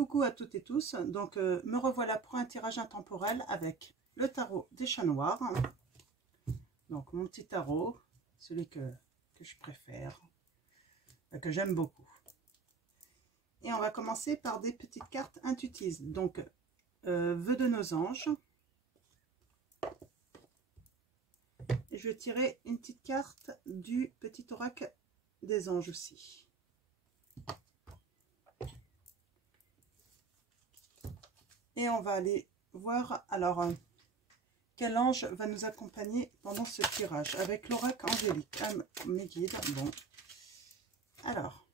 Coucou à toutes et tous, donc me revoilà pour un tirage intemporel avec le tarot des chats noirs. Donc mon petit tarot, celui que je préfère, que j'aime beaucoup. Et on va commencer par des petites cartes intuitives. Donc vœux de nos anges. Et je vais tirer une petite carte du petit oracle des anges aussi. Et on va aller voir, alors, quel ange va nous accompagner pendant ce tirage avec l'oracle angélique. Mes guides, bon. Alors,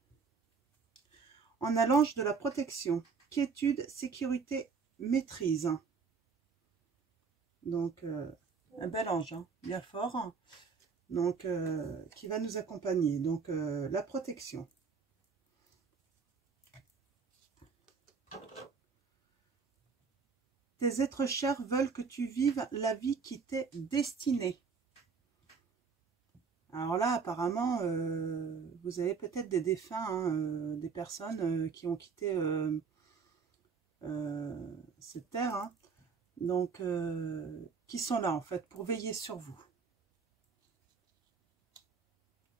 on a l'ange de la protection, quiétude, sécurité, maîtrise. Donc, un bel ange, hein, bien fort. Donc, qui va nous accompagner. Donc, la protection. Tes êtres chers veulent que tu vives la vie qui t'est destinée. Alors là, apparemment, vous avez peut-être des défunts, hein, des personnes qui ont quitté cette terre, hein, donc qui sont là en fait pour veiller sur vous.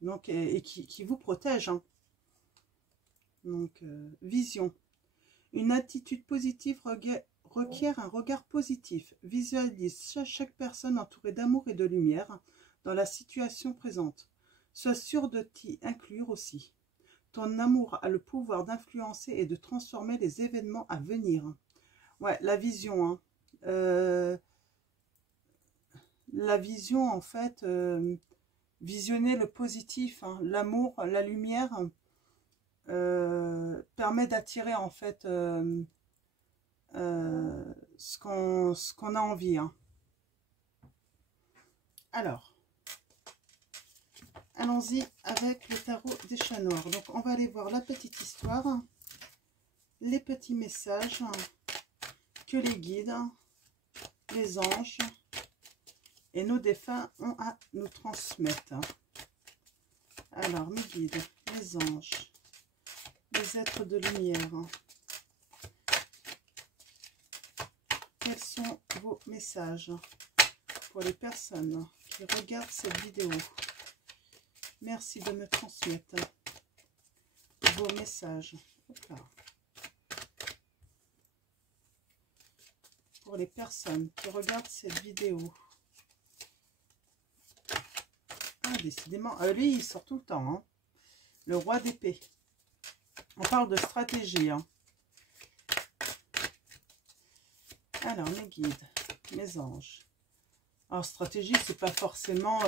Donc, et qui vous protègent. Hein. Donc, vision. Une attitude positive requiert un regard positif. Visualise chaque personne entourée d'amour et de lumière dans la situation présente. Sois sûr de t'y inclure aussi. Ton amour a le pouvoir d'influencer et de transformer les événements à venir. Ouais, la vision. Hein. La vision, en fait, visionner le positif, hein, l'amour, la lumière, permet d'attirer, en fait, ce qu'on a envie. Hein. Alors, allons-y avec le tarot des chats noirs. Donc, on va aller voir la petite histoire, les petits messages que les guides, les anges et nos défunts ont à nous transmettre. Alors, mes guides, les anges, les êtres de lumière, quels sont vos messages pour les personnes qui regardent cette vidéo? Merci de me transmettre vos messages. Hop-là. Pour les personnes qui regardent cette vidéo. Ah, décidément. Lui, il sort tout le temps. Hein. Le roi d'épée. On parle de stratégie. Hein. Alors, mes guides, mes anges. Alors, stratégie, c'est pas forcément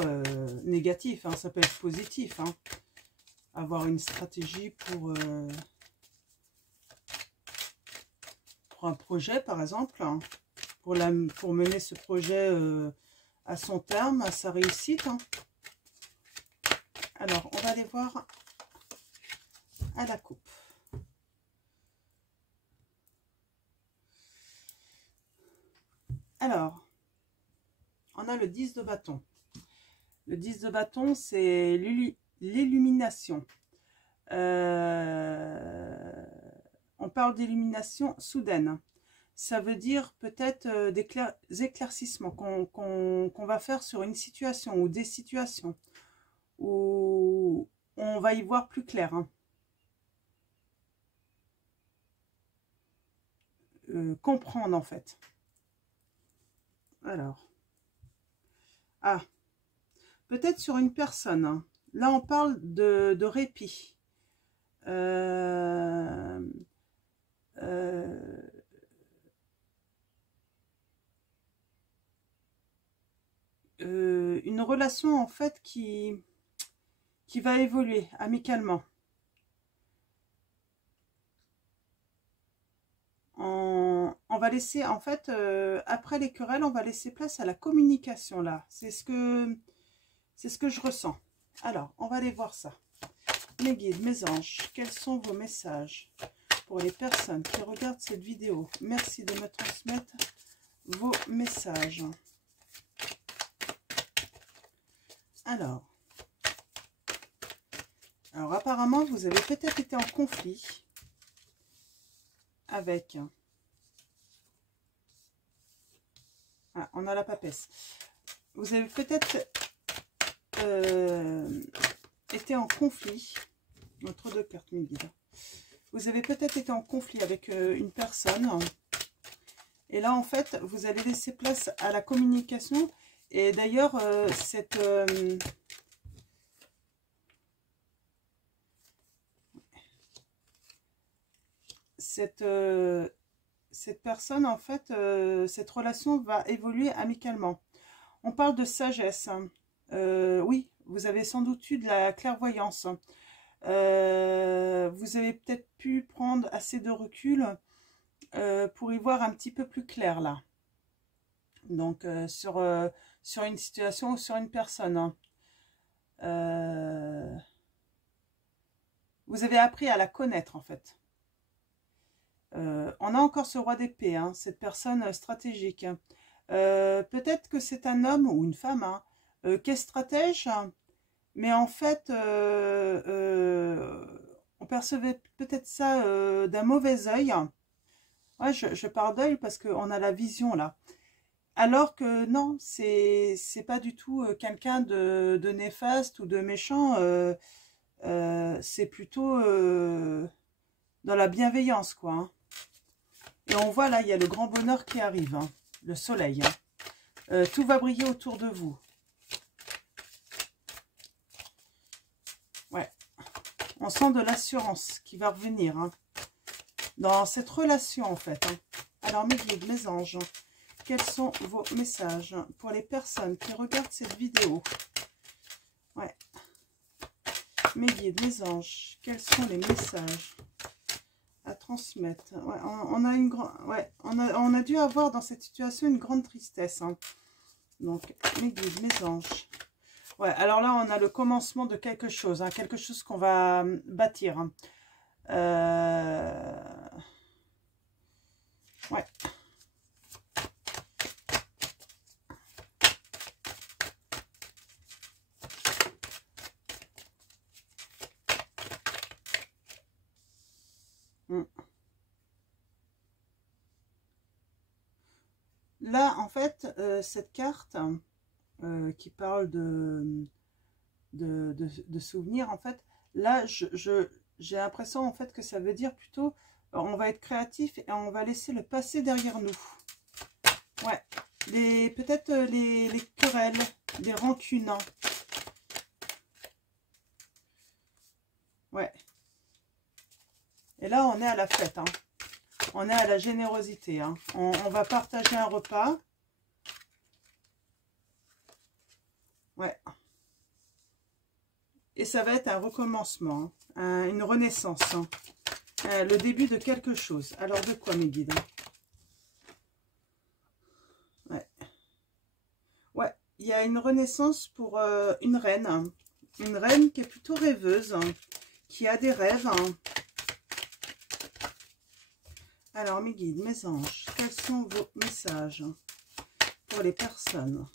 négatif, hein, ça peut être positif. Hein. Avoir une stratégie pour un projet, par exemple, hein, pour mener ce projet à son terme, à sa réussite. Hein. Alors, on va aller voir à la coupe. Alors, on a le 10 de bâton. Le 10 de bâton, c'est l'illumination. On parle d'illumination soudaine. Ça veut dire peut-être des éclaircissements qu'on va faire sur une situation ou des situations où on va y voir plus clair. Hein. Comprendre en fait. Alors. Ah, peut-être sur une personne. Hein. Là, on parle de répit. Une relation, en fait, qui va évoluer amicalement. On va laisser, en fait, après les querelles, on va laisser place à la communication, là. C'est ce que je ressens. Alors, on va aller voir ça. Mes guides, mes anges, quels sont vos messages pour les personnes qui regardent cette vidéo? Merci de me transmettre vos messages. Alors apparemment, vous avez peut-être été en conflit avec... Ah, on a la papesse. Vous avez peut-être été en conflit. Entre deux cartes, mes guides. Vous avez peut-être été en conflit avec une personne. Et là, en fait, vous allez laisser place à la communication. Et d'ailleurs, cette personne, en fait, cette relation va évoluer amicalement. On parle de sagesse. Oui, vous avez sans doute eu de la clairvoyance. Vous avez peut-être pu prendre assez de recul pour y voir un petit peu plus clair là. Donc, sur une situation ou sur une personne. Vous avez appris à la connaître, en fait. On a encore ce roi d'épée, hein, cette personne stratégique. Peut-être que c'est un homme ou une femme hein, qui est stratège, mais en fait, on percevait peut-être ça d'un mauvais œil. Ouais, je parle d'œil parce qu'on a la vision là. Alors que non, c'est pas du tout quelqu'un de néfaste ou de méchant. C'est plutôt dans la bienveillance, quoi. Hein. Et on voit là, il y a le grand bonheur qui arrive, hein, le soleil. Hein. Tout va briller autour de vous. Ouais. On sent de l'assurance qui va revenir hein, dans cette relation, en fait. Hein. Alors, mes guides, mes anges, quels sont vos messages pour les personnes qui regardent cette vidéo? Ouais. Mes guides, mes anges, quels sont les messages à transmettre? Ouais, on a dû avoir dans cette situation une grande tristesse. Hein. Donc, mes guides, mes anges. Ouais, alors là, on a le commencement de quelque chose. Hein, quelque chose qu'on va bâtir. Hein. Ouais. Là, en fait, cette carte qui parle de souvenirs, en fait, là, j'ai l'impression, en fait, que ça veut dire plutôt, on va être créatif et on va laisser le passé derrière nous. Ouais, peut-être les querelles, les rancunes. Hein. Ouais. Et là, on est à la fête, hein. On est à la générosité. Hein. On va partager un repas. Ouais. Et ça va être un recommencement, hein. Une renaissance. Hein. Le début de quelque chose. Alors, de quoi, mes guides? Ouais. Ouais, il y a une renaissance pour une reine. Hein. Une reine qui est plutôt rêveuse, hein, qui a des rêves. Hein. Alors, mes guides, mes anges, quels sont vos messages pour les personnes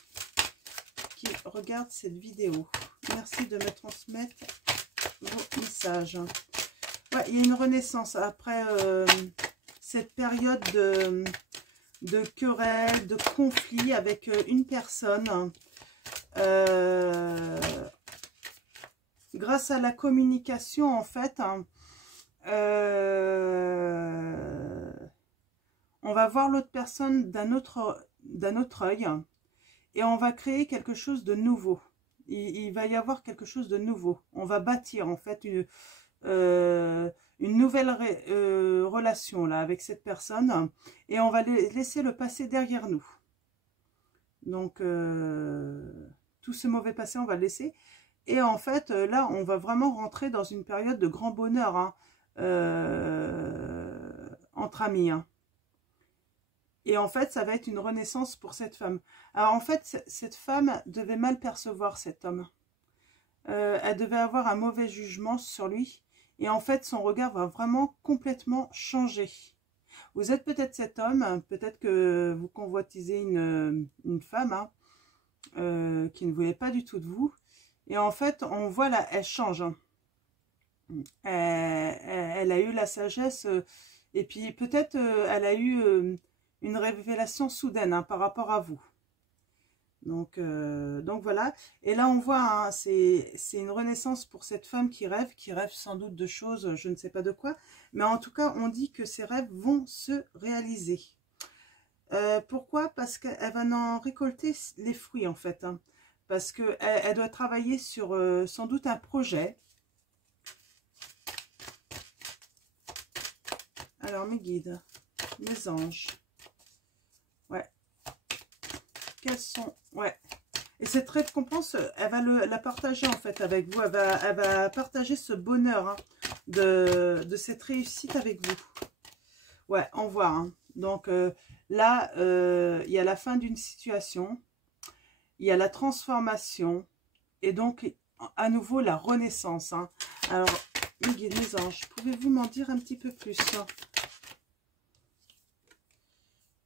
qui regardent cette vidéo? Merci de me transmettre vos messages. Ouais, il y a une renaissance après cette période de querelle, de conflit avec une personne. Grâce à la communication, en fait, hein, on va voir l'autre personne d'un autre œil et on va créer quelque chose de nouveau. Il va y avoir quelque chose de nouveau. On va bâtir en fait une nouvelle relation là avec cette personne et on va laisser le passé derrière nous. Donc tout ce mauvais passé, on va le laisser. Et en fait, là, on va vraiment rentrer dans une période de grand bonheur hein, entre amis. Hein. Et en fait, ça va être une renaissance pour cette femme. Alors en fait, cette femme devait mal percevoir cet homme. Elle devait avoir un mauvais jugement sur lui. Et en fait, son regard va vraiment complètement changer. Vous êtes peut-être cet homme, peut-être que vous convoitisez une femme hein, qui ne voulait pas du tout de vous. Et en fait, on voit là, elle change. Hein. Elle a eu la sagesse Et puis peut-être elle a eu une révélation soudaine hein, par rapport à vous. Donc voilà. Et là on voit, hein, c'est une renaissance pour cette femme qui rêve sans doute de choses, je ne sais pas de quoi. Mais en tout cas, on dit que ses rêves vont se réaliser. Pourquoi? Parce qu'elle va en récolter les fruits en fait. Hein. Parce qu'elle doit travailler sur sans doute un projet. Alors mes guides, mes anges. Ouais. Quels sont... Ouais. Et cette récompense, elle va la partager en fait avec vous. Elle va partager ce bonheur hein, de cette réussite avec vous. Ouais, on voit. Hein. Donc là, il y a la fin d'une situation. Il y a la transformation. Et donc, à nouveau, la renaissance. Hein. Alors, mes guides, mes anges, pouvez-vous m'en dire un petit peu plus hein?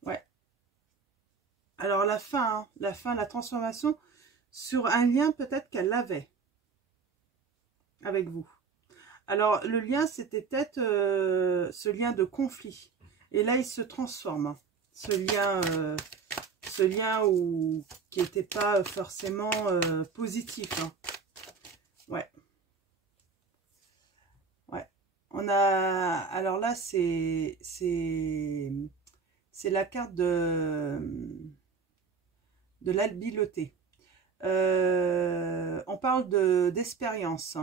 Ouais. Alors, la fin, la transformation sur un lien peut-être qu'elle avait avec vous. Alors, le lien, c'était peut-être ce lien de conflit. Et là, il se transforme. Hein. Ce lien qui n'était pas forcément positif. Hein. Ouais. Ouais. On a... Alors là, c'est la carte de l'habileté. On parle d'expérience.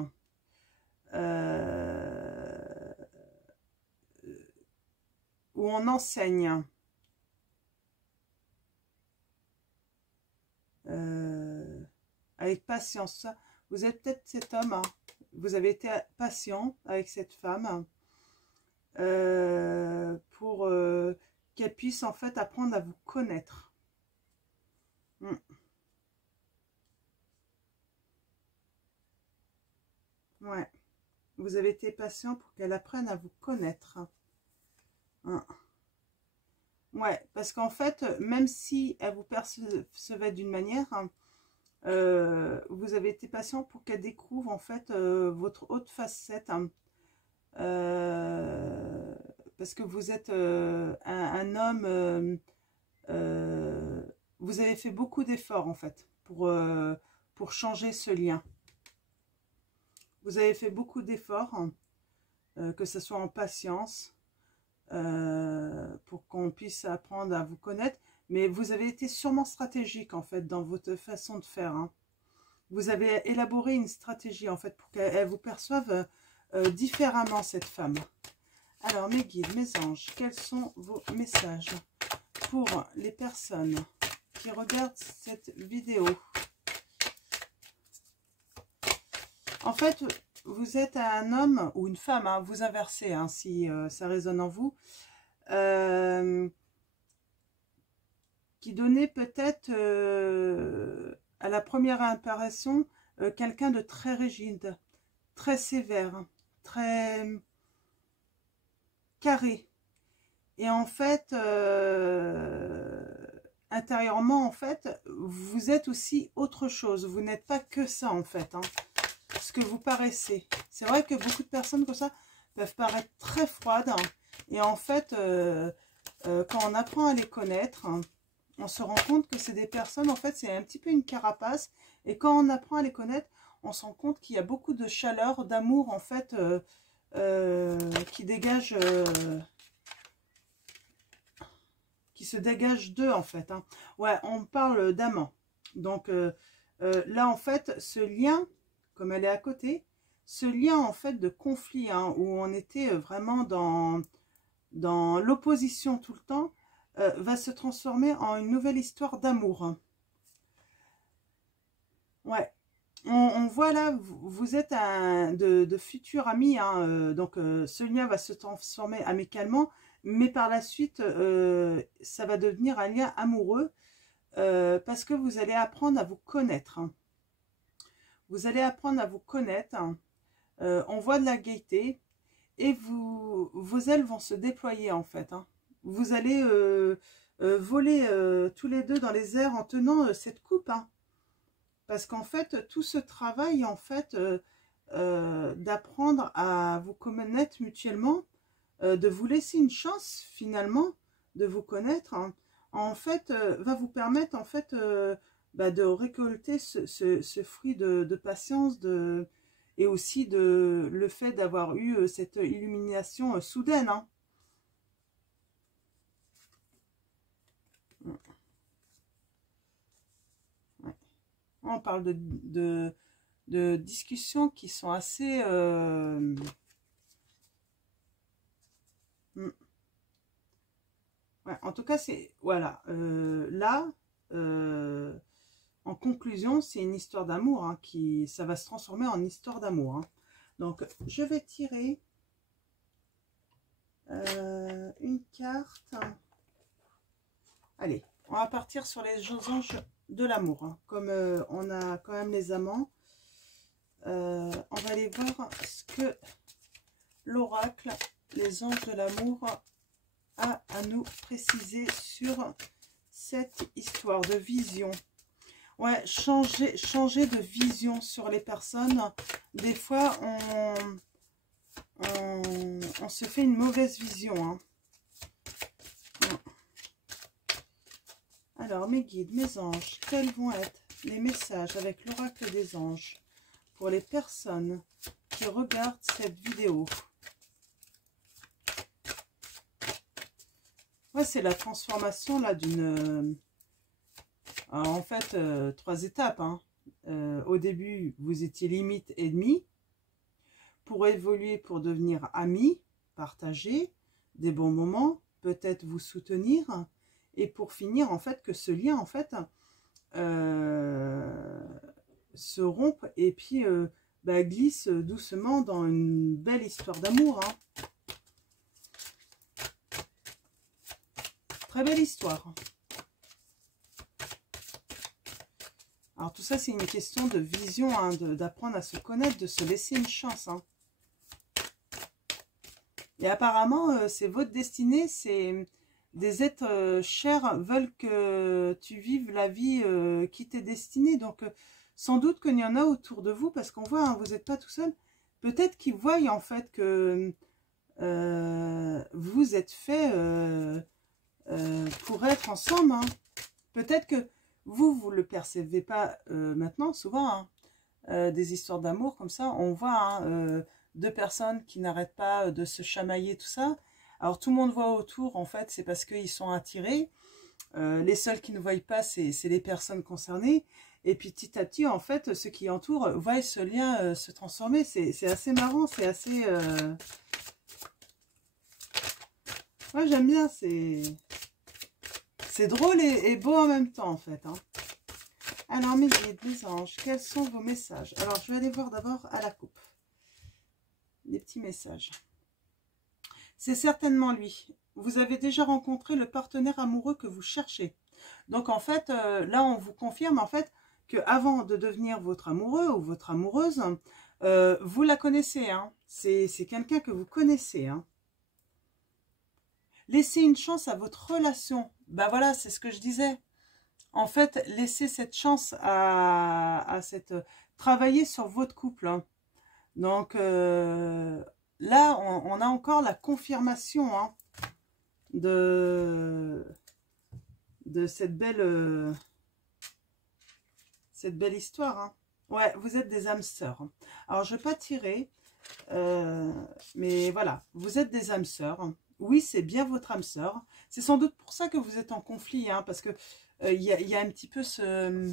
Où on enseigne. Avec patience. Vous êtes peut-être cet homme. Hein. Vous avez été patient avec cette femme. Pour qu'elle puisse en fait apprendre à vous connaître. Ouais. Vous avez été patient pour qu'elle apprenne à vous connaître. Ouais, parce qu'en fait, même si elle vous percevait d'une manière, hein, vous avez été patient pour qu'elle découvre en fait votre autre facette. Hein, parce que vous êtes un homme, vous avez fait beaucoup d'efforts en fait pour changer ce lien. Vous avez fait beaucoup d'efforts, hein, que ce soit en patience, pour qu'on puisse apprendre à vous connaître. Mais vous avez été sûrement stratégique en fait dans votre façon de faire. Hein. Vous avez élaboré une stratégie en fait pour qu'elle vous perçoive différemment cette femme. Alors mes guides, mes anges, quels sont vos messages pour les personnes qui regardent cette vidéo? En fait, vous êtes un homme ou une femme, hein, vous inversez hein, si ça résonne en vous, qui donnait peut-être à la première impression quelqu'un de très rigide, très sévère, très carré. Et en fait, intérieurement, en fait, vous êtes aussi autre chose. Vous n'êtes pas que ça, en fait. Hein. Ce que vous paraissez. C'est vrai que beaucoup de personnes comme ça peuvent paraître très froides. Hein, et en fait, quand on apprend à les connaître, hein, on se rend compte que c'est des personnes, en fait, c'est un petit peu une carapace. Et quand on apprend à les connaître, on se rend compte qu'il y a beaucoup de chaleur, d'amour, en fait, qui dégage... qui se dégage d'eux, en fait. Hein. Ouais, on parle d'amant. Donc, là, en fait, ce lien... comme elle est à côté, ce lien en fait de conflit, hein, où on était vraiment dans l'opposition tout le temps, va se transformer en une nouvelle histoire d'amour. Hein. Ouais, on voit là, vous êtes de futurs amis, hein, donc ce lien va se transformer amicalement, mais par la suite, ça va devenir un lien amoureux, parce que vous allez apprendre à vous connaître. Hein. Vous allez apprendre à vous connaître. Hein. On voit de la gaieté. Et vos ailes vont se déployer en fait. Hein. Vous allez voler tous les deux dans les airs en tenant cette coupe. Hein. Parce qu'en fait, tout ce travail en fait d'apprendre à vous connaître mutuellement de vous laisser une chance finalement de vous connaître, hein, en fait, va vous permettre en fait de récolter ce fruit de patience, et aussi de le fait d'avoir eu cette illumination soudaine. Hein. Ouais. On parle de discussions qui sont assez... Ouais, en tout cas, c'est... Voilà. Là, en conclusion, c'est une histoire d'amour, hein, ça va se transformer en histoire d'amour. Hein. Donc, je vais tirer une carte. Allez, on va partir sur les anges de l'amour. Hein. Comme on a quand même les amants, on va aller voir ce que l'oracle, les anges de l'amour, a à nous préciser sur cette histoire de vision. Ouais, changer de vision sur les personnes. Des fois, on se fait une mauvaise vision. Hein. Alors, mes guides, mes anges, quels vont être les messages avec l'oracle des anges pour les personnes qui regardent cette vidéo? Ouais, c'est la transformation là d'une... en fait, 3 étapes. Hein. Au début, vous étiez limite ennemi. Pour évoluer, pour devenir amis, partager des bons moments, peut-être vous soutenir. Et pour finir, en fait, que ce lien, en fait, se rompe et puis glisse doucement dans une belle histoire d'amour. Hein. Très belle histoire. Alors tout ça, c'est une question de vision, hein, d'apprendre à se connaître, de se laisser une chance. Hein. Et apparemment, c'est votre destinée, c'est des êtres chers veulent que tu vives la vie qui t'est destinée. Donc sans doute qu'il y en a autour de vous, parce qu'on voit, hein, vous n'êtes pas tout seul. Peut-être qu'ils voient en fait que vous êtes fait pour être ensemble. Hein. Peut-être que vous ne le percevez pas maintenant, souvent, hein, des histoires d'amour comme ça. On voit hein, 2 personnes qui n'arrêtent pas de se chamailler, tout ça. Alors tout le monde voit autour, en fait, c'est parce qu'ils sont attirés. Les seuls qui ne voient pas, c'est les personnes concernées. Et puis petit à petit, en fait, ceux qui entourent voient ce lien se transformer. C'est assez marrant, c'est assez... Moi, j'aime bien, c'est drôle et beau en même temps, en fait. Hein. Alors, mes guides, mes anges, quels sont vos messages? Alors, je vais aller voir d'abord à la coupe. Des petits messages. C'est certainement lui. Vous avez déjà rencontré le partenaire amoureux que vous cherchez. Donc, en fait, là, on vous confirme, en fait, qu'avant de devenir votre amoureux ou votre amoureuse, vous la connaissez. Hein. C'est quelqu'un que vous connaissez. Hein. Laissez une chance à votre relation. Ben voilà, c'est ce que je disais. En fait, laissez cette chance à travailler sur votre couple. Hein. Donc, là, on a encore la confirmation hein, de cette belle histoire. Hein. Ouais, vous êtes des âmes sœurs. Alors, je ne vais pas tirer, mais voilà, vous êtes des âmes sœurs. Oui, c'est bien votre âme sœur. C'est sans doute pour ça que vous êtes en conflit, hein, parce que il y a un petit peu ce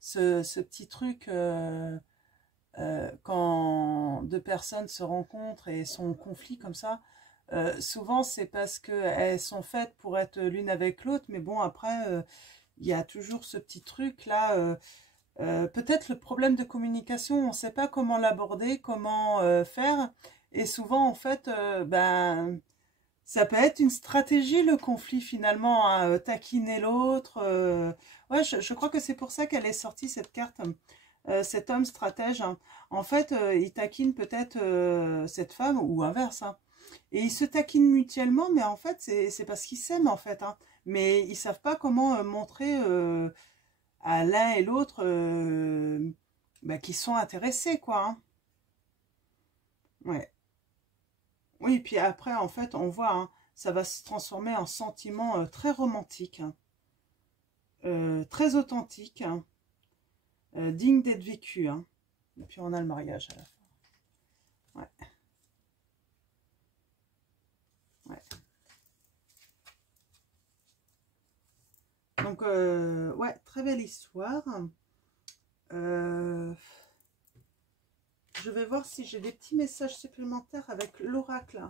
petit truc quand 2 personnes se rencontrent et sont en conflit comme ça. Souvent, c'est parce qu'elles sont faites pour être l'une avec l'autre, mais bon, après, il y a toujours ce petit truc là. Peut-être le problème de communication, on ne sait pas comment l'aborder, comment faire. Et souvent, en fait, ça peut être une stratégie, le conflit, finalement, hein, taquiner l'autre. Ouais, je crois que c'est pour ça qu'elle est sortie, cette carte, cet homme stratège. Hein. En fait, il taquine peut-être cette femme, ou inverse. Hein. Et ils se taquinent mutuellement, mais en fait, c'est parce qu'ils s'aiment, en fait. Hein. Mais ils ne savent pas comment montrer à l'un et l'autre qu'ils sont intéressés, quoi. Hein. Ouais. Oui, puis après, en fait, on voit, hein, ça va se transformer en sentiment très romantique, hein, très authentique, hein, digne d'être vécu. Hein. Et puis on a le mariage à la fin. Ouais. Ouais. Donc, ouais, très belle histoire. Je vais voir si j'ai des petits messages supplémentaires avec l'oracle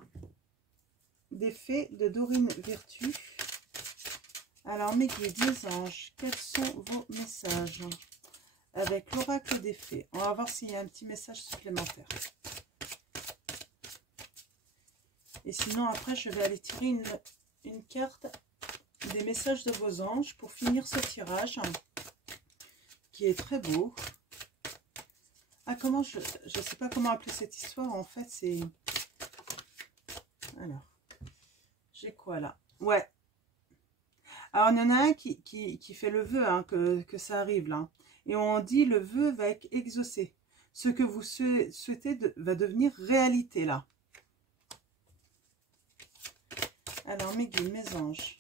des fées de Dorine Virtue. Alors, mes guides, mes anges, quels sont vos messages avec l'oracle des fées? On va voir s'il y a un petit message supplémentaire. Et sinon, après, je vais aller tirer une carte des messages de vos anges pour finir ce tirage qui est très beau. Ah, comment je ne sais pas comment appeler cette histoire. En fait, c'est... Alors, j'ai quoi là? Ouais. Alors, il y en a un qui fait le vœu hein, que ça arrive là. Et on dit le vœu va être exaucé. Ce que vous souhaitez va devenir réalité là. Alors, mes guides, mes anges,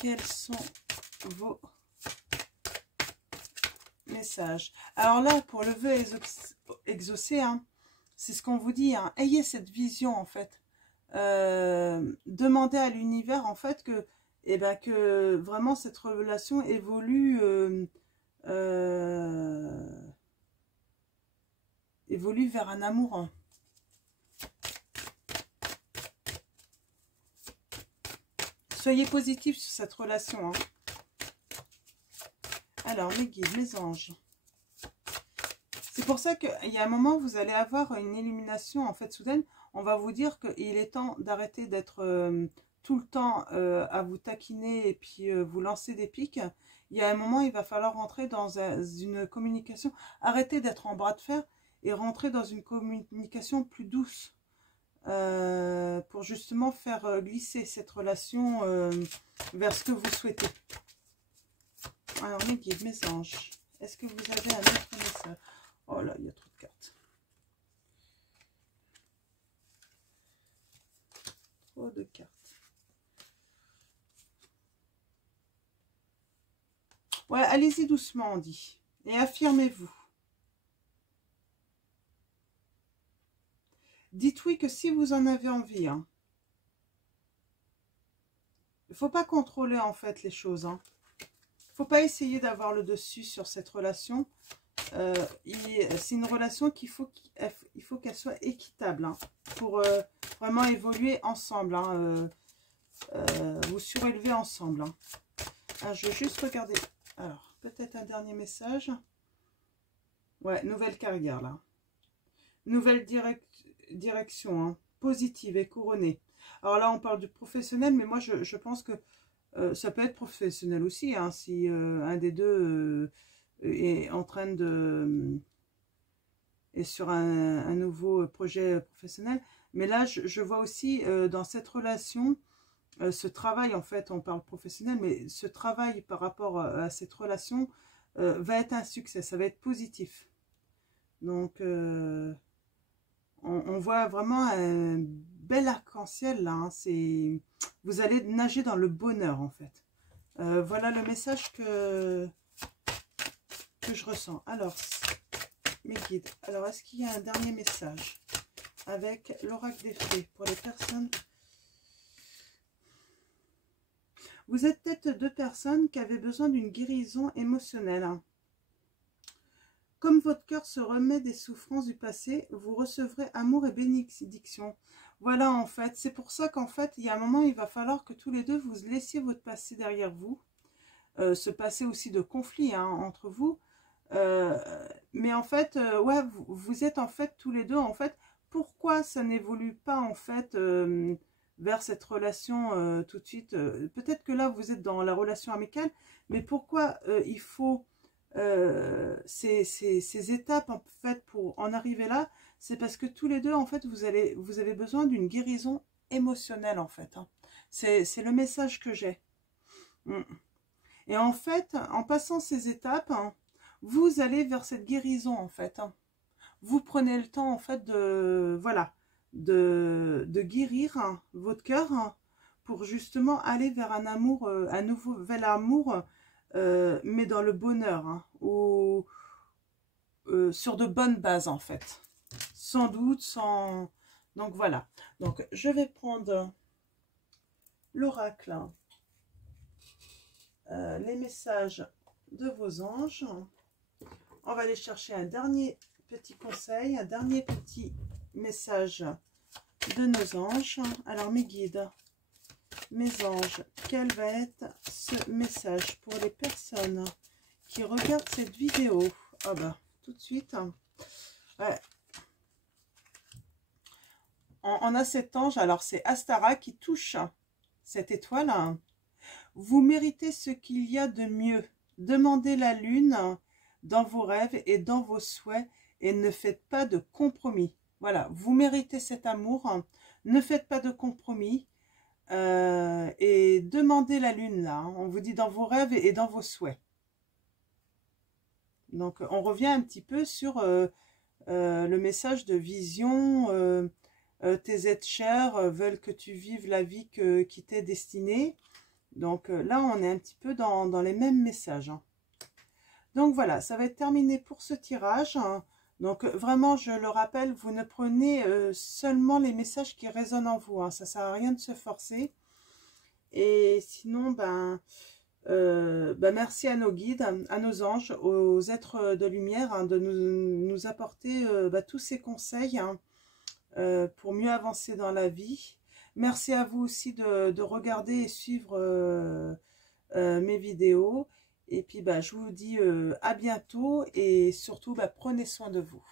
quels sont vos messages? Alors là, pour le vœu exaucé, hein, c'est ce qu'on vous dit. Hein, ayez cette vision en fait. Demandez à l'univers en fait que, eh ben, que vraiment cette relation évolue, évolue vers un amour. Hein. Soyez positifs sur cette relation. Hein. Alors, mes guides, mes anges. C'est pour ça qu'il y a un moment, vous allez avoir une illumination en fait soudaine. On va vous dire qu'il est temps d'arrêter d'être tout le temps à vous taquiner et puis vous lancer des pics. Il y a un moment, il va falloir rentrer dans une communication. Arrêtez d'être en bras de fer et rentrer dans une communication plus douce. Pour justement faire glisser cette relation vers ce que vous souhaitez. Alors mes guides, mes anges, est-ce que vous avez un autre message? Oh là, il y a trop de cartes. Trop de cartes. Ouais, allez-y doucement, on dit. Et affirmez-vous. Dites oui que si vous en avez envie. Hein. Il ne faut pas contrôler en fait les choses. Hein. Il ne faut pas essayer d'avoir le dessus sur cette relation. C'est une relation qu'il faut qu'elle soit équitable. Hein, pour vraiment évoluer ensemble. Hein, vous surélever ensemble. Hein. Alors, je vais juste regarder. Alors, peut-être un dernier message. Ouais, nouvelle carrière là. Nouvelle direction, hein, positive et couronnée. Alors là, on parle du professionnel, mais moi, je pense que ça peut être professionnel aussi, hein, si un des deux est en train de... est sur un nouveau projet professionnel. Mais là, je vois aussi dans cette relation, ce travail, en fait, on parle professionnel, mais ce travail par rapport à cette relation va être un succès, ça va être positif. Donc... on voit vraiment un bel arc-en-ciel là. Hein, vous allez nager dans le bonheur en fait. Voilà le message que je ressens. Alors, mes guides. Alors, est-ce qu'il y a un dernier message avec l'oracle des fées pour les personnes? Vous êtes peut-être deux personnes qui avaient besoin d'une guérison émotionnelle. Hein. Comme votre cœur se remet des souffrances du passé, vous recevrez amour et bénédiction. Voilà, en fait, c'est pour ça qu'en fait, il y a un moment, il va falloir que tous les deux, vous laissiez votre passé derrière vous. Ce passé aussi de conflit hein, entre vous. Mais en fait, ouais, vous êtes en fait tous les deux, en fait, pourquoi ça n'évolue pas, en fait, vers cette relation tout de suite peut-être que là, vous êtes dans la relation amicale, mais pourquoi il faut... ces étapes en fait pour en arriver là, c'est parce que tous les deux en fait vous avez besoin d'une guérison émotionnelle en fait. Hein. C'est le message que j'ai. Et en fait, en passant ces étapes, hein, vous allez vers cette guérison en fait. Hein. Vous prenez le temps en fait de voilà de guérir votre cœur pour justement aller vers un amour, un nouvel amour, mais dans le bonheur, ou sur de bonnes bases en fait. Sans doute, sans... Donc voilà. Donc je vais prendre l'oracle, les messages de vos anges. On va aller chercher un dernier petit conseil, un dernier petit message de nos anges. Alors mes guides, mes anges, quel va être ce message pour les personnes qui regardent cette vidéo? Ah bah, tout de suite. Ouais. On a cet ange, alors c'est Astara qui touche cette étoile. Vous méritez ce qu'il y a de mieux. Demandez la lune dans vos rêves et dans vos souhaits et ne faites pas de compromis. Voilà, vous méritez cet amour. Ne faites pas de compromis. Et demandez la lune là, on vous dit dans vos rêves et dans vos souhaits. Donc on revient un petit peu sur le message de vision. Tes êtres chers veulent que tu vives la vie qui t'est destinée. Donc là on est un petit peu dans les mêmes messages. Donc voilà, ça va être terminé pour ce tirage. Donc vraiment, je le rappelle, vous ne prenez seulement les messages qui résonnent en vous. Ça ne sert à rien de se forcer. Et sinon, merci à nos guides, à nos anges, aux êtres de lumière, de nous apporter tous ces conseils pour mieux avancer dans la vie. Merci à vous aussi de regarder et suivre mes vidéos. Et puis, je vous dis à bientôt et surtout, prenez soin de vous.